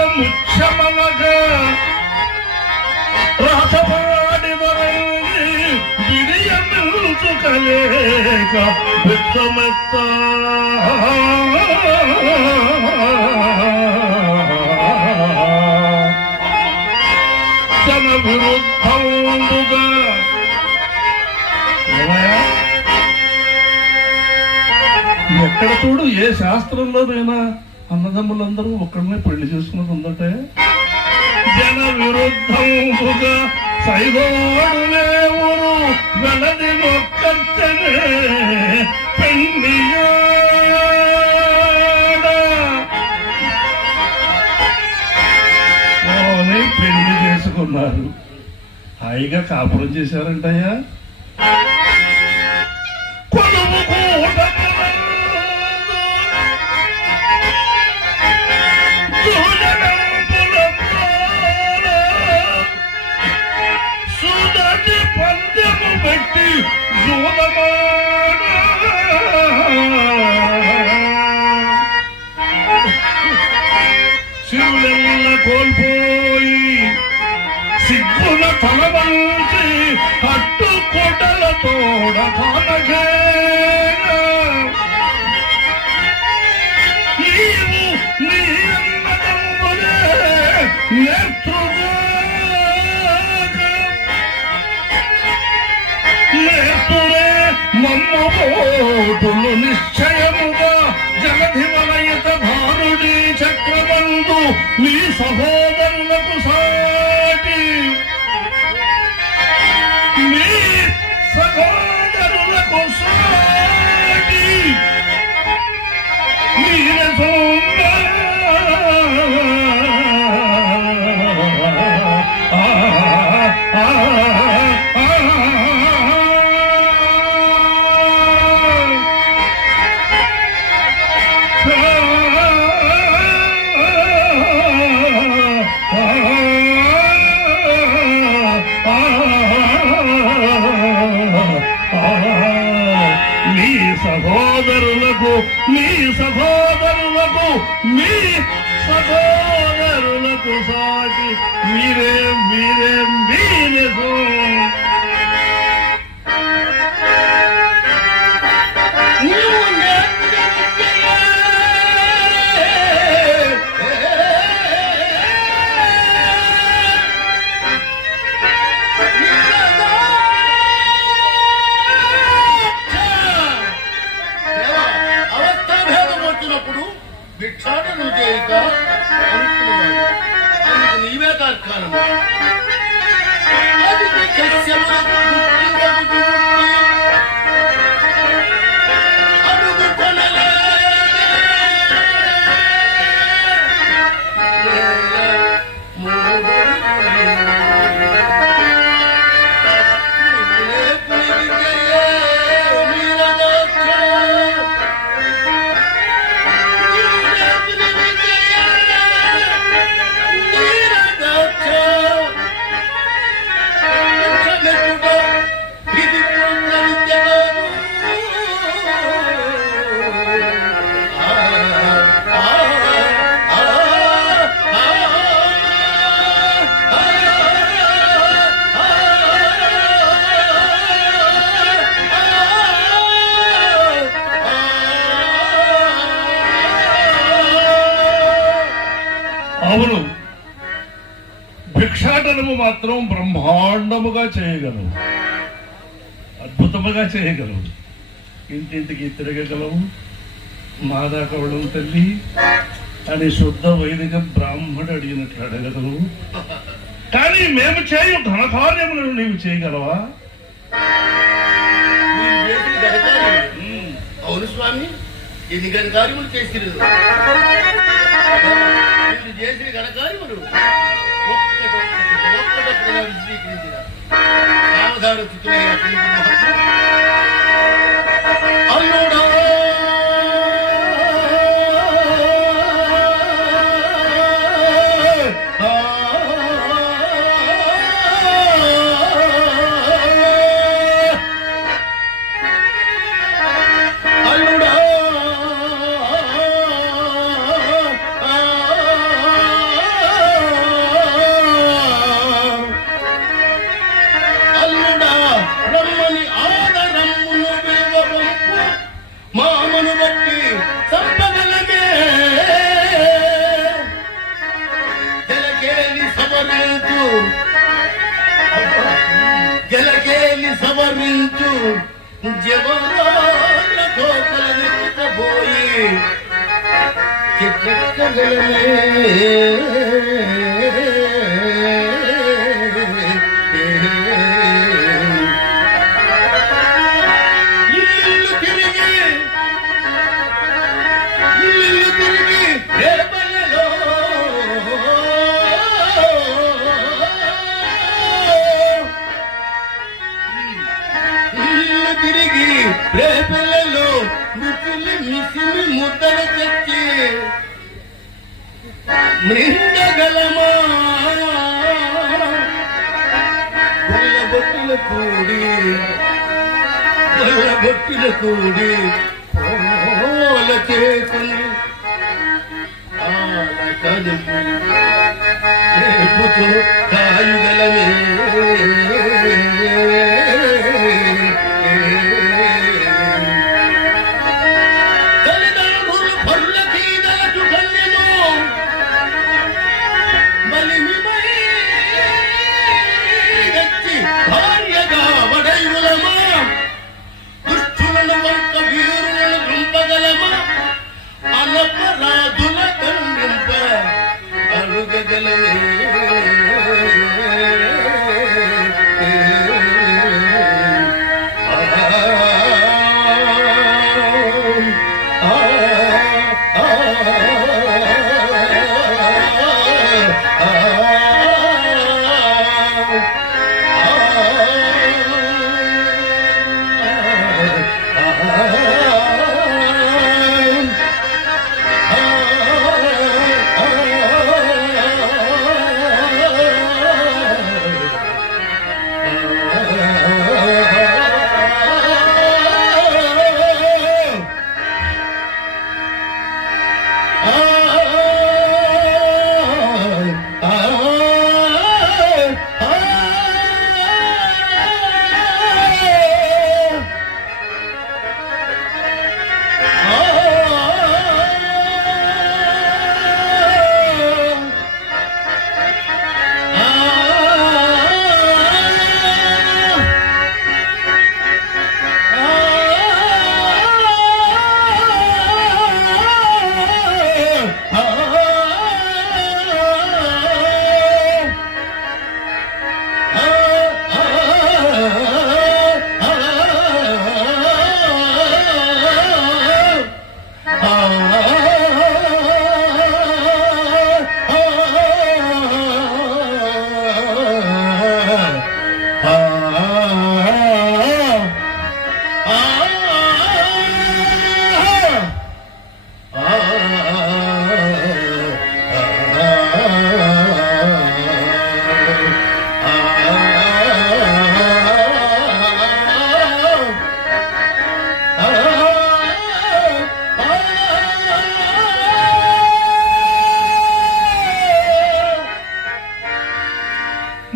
నీచముచ్చమనగా రాసపాడిదరంగి బిడియమిల్చుకలేక విత్తమెత్త జన విరుద్ధముగా. ఎక్కడ చూడు ఏ శాస్త్రంలోనైనా అన్నదమ్ములందరూ ఒక్కడనే పెళ్లి చేసుకున్నది ఉందటే. జన విరుద్ధముగా సైగోడులేవురు వెలది ఒక్కనే పెళ్లి చేసుకున్నారు. హాయిగా కాపురం చేశారంటయ్యా. కొలువు కూడా సుదటి పందెము పెట్టి శివులెల్ల కోల్పోయి సిగ్గుల తలవంచి అట్టు కొడల తోడ కానగే నీవు నీ అన్నదమ్ములే నేర్చురే మమ్మబోటులు నిశ్చయముగా జగధివలయత భారుడి చక్రబంధు నీ సహోదరులకు సాటి నీ సహోదరులకు సాటి మీరే మీ సహోదరులకు మీ సహోదరులకు సాటి మీరే మీరే మీరే భిక్షాటన చేయక అనుకున్నాడు. అందుకు నీవే కార్ఖానం అడుగు కొనలే అవును, భిక్షాటనము మాత్రం బ్రహ్మాండముగా చేయగలవు, అద్భుతముగా చేయగలవు, ఇంటింటికి తిరగగలవు. మాదా కవడం తల్లి అని శుద్ధ వైదిక బ్రాహ్మడు అడిగినట్లు అడగగలవు. కానీ మేము చేయు ఘనకార్యములను నీవు చేయగలవా? అవును స్వామి, ఎన్ని ఘనకార్యములు చేసిరు. చేసిన ఘనకార్యములు ఒక్కటొక్కటిగా విశదీకరించిన సావధాన స్థితులైన అల్లుడా మంచు జవరాల కోకల నిలుతబోయి చిత్రకగలమే ఇల్లు తిరిగి రేపలలో ఇల్లు తిరిగి రేపలలో మిసిలి మిసిలి ముద్దల తెచ్చి మృంగగలమా గొల్లబొట్టుల కూడి పోల చేతులు ఆల కదుపు చేపుతూ కాయుగలమే తల్లిదండ్రులు పరుల తీదలకు కన్నెను బలిమిపై గచ్చి భార్యగా వడయులమా దుష్టులను వంట వీరులను దుంపగలమా అనపరాధుల దండింప అడుగగలమే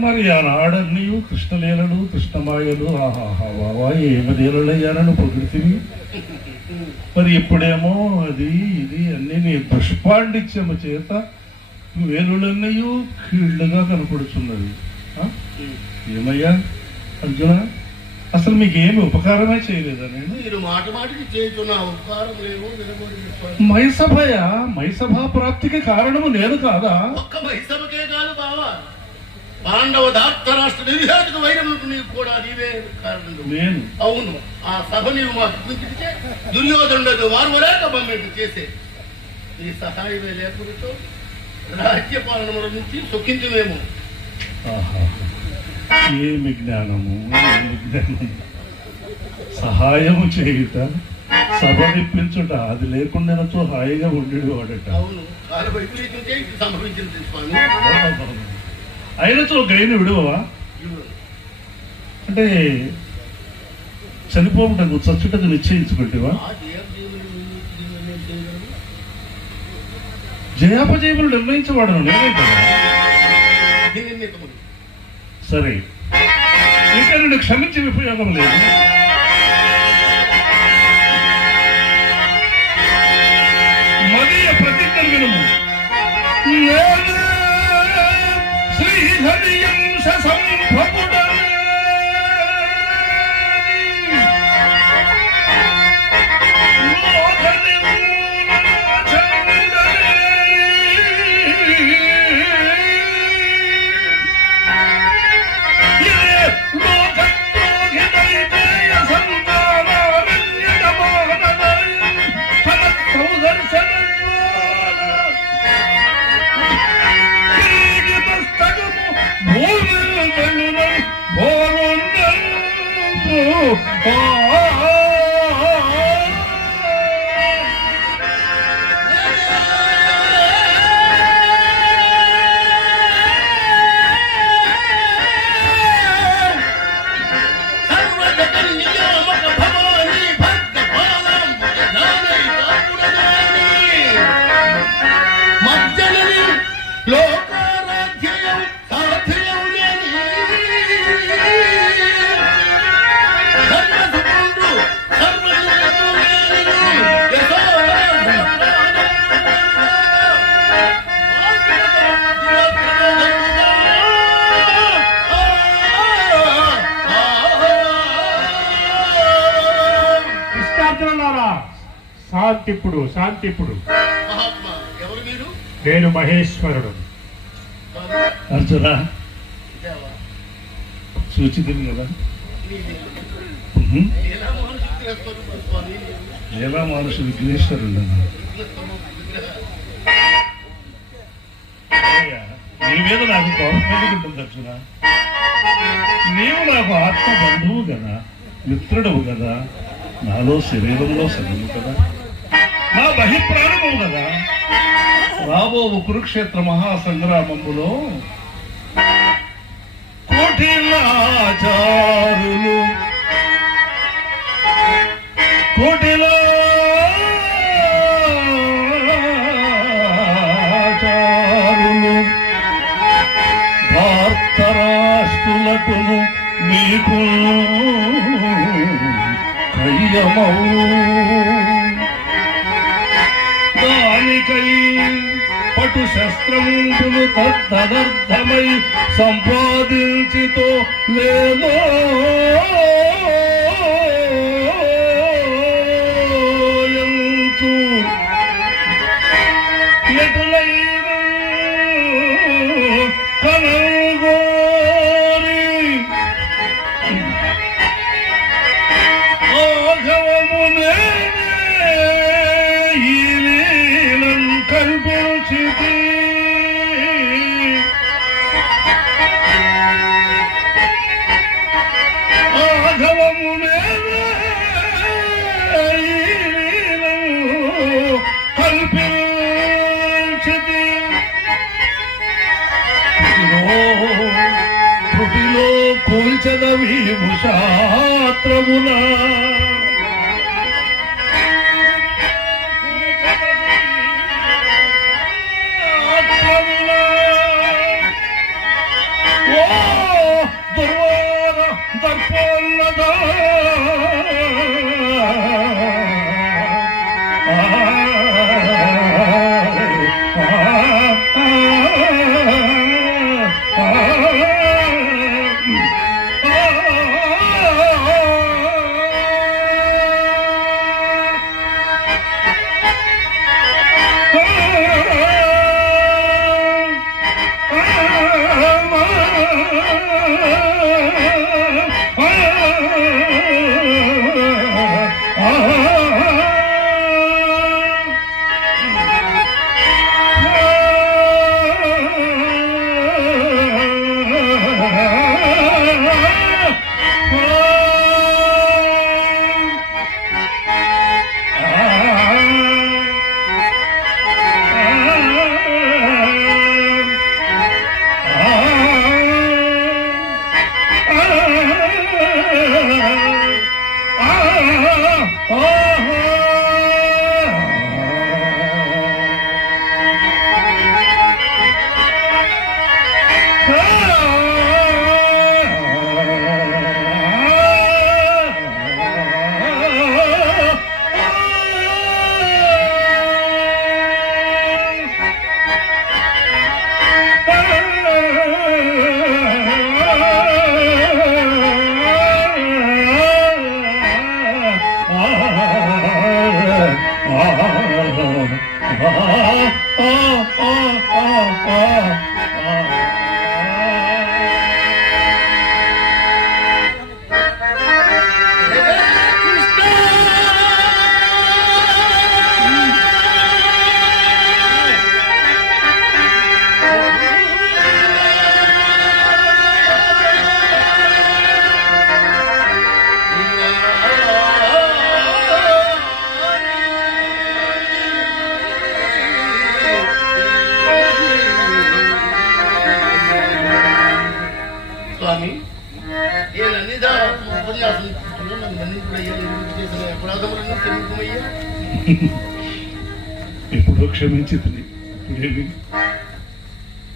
మరి ఆనాడన్నీయు కృష్ణలీలలు కృష్ణమాయలు ఆహాహా ఏమలీలయ్యానని పొగిడితివి. మరి ఇప్పుడేమో అది ఇది అన్ని నీ పుష్పాండిత్యము చేత వేలులన్నయూ కీళ్లుగా కనపడుతున్నది. ఏమయ్యా అర్జున, అసలు మీకు ఏమి ఉపకారమే చేయలేదా? నేను మాట మాటికి చేస్తున్న ఉపకారం లేవు. మైసభా ప్రాప్తికి కారణము నేను కాదా? ఒక్క మైసభకే కాదు బావా, పాండవ ధార్తరాష్ట్ర నిర్యాతకు వైరములకు నీకు కూడా నీవే కారణం. నేను అవును, ఆ సభ నీవు మాకు చూపించితే దుర్యోధనుడు వారువలేక బొమ్మెంటు చేసే నీ సహాయమే లేకపోతే రాజ్యపాలన నుంచి సుఖించమేమో. ఏమి జ్ఞానము, సహాయము చేయుట, సభ నిప్పించుట, అది లేకుండాతో హాయిగా ఉండేది వాడట. అవును, కాల వైపరీత్యం సంభవించింది స్వామి. అయినతో గైని విడువవా? అంటే చనిపోవటకు చచ్చుటకు నిశ్చయించుకుంటేవా? జయాపజయములు నిర్ణయించవాడను నేనే కదా. సరే, ఇంకా నేను క్షమించే ఉపయోగం లేదు. మదీయ ప్రతిజ్ఞ వినుము. శ్రీహరియంశ సంభపుడనే శాంతిప్పుడు శాంతిప్పుడు. మహాత్మా ఎవరు మీరు? నేను మహేశ్వరుడు. అర్జున సూచితుంది కదా. ఎలా మనుషు విఘ్నేశ్వరుడు నీ మీద నాకు కోపం ఉంటుంది అర్జున. నీవు నాకు ఆత్మ బంధువు కదా, మిత్రుడవు కదా, నాలో శరీరంలో సగము కదా, నా బహిప్రాణము కదా. రాబోవు కురుక్షేత్ర మహాసంగ్రామములో కోటిలాచారులు భారతరాష్ట్రులకును మీకు కయ్యమౌ. దానికై పటు శస్త్రంబులు తదర్థమై సంపాదించితో లేదో ఎటులైన కనగోరి ఆఘవమునే ఈ లీలం కల్పించితి. ఆఘవమునే ఈ లీలం కల్పించితి. త్రుటిలో కూల్చదవి భుషాత్రముల దుర్వార దర్పోన్నద నన్ను మన్నింపుడయ్యా, నేను చేసిన అపరాధములను క్షమింపుమయ్యా. ఎప్పుడో క్షమించింది, ఇప్పుడేమి?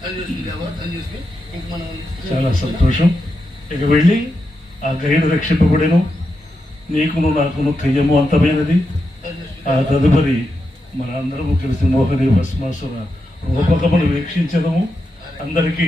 అని చూసింది దేవా, అని చూసి ఇంక మనం చాలా సంతోషం. ఇక వెళ్ళి ఆ గైడు రక్షింపబడేను, నీకును నాకును కయ్యము అంతమైనది. ఆ తదుపరి మన అందరము కలిసి మోహని భస్మాసుర రూపకమును వీక్షించదము. అందరికీ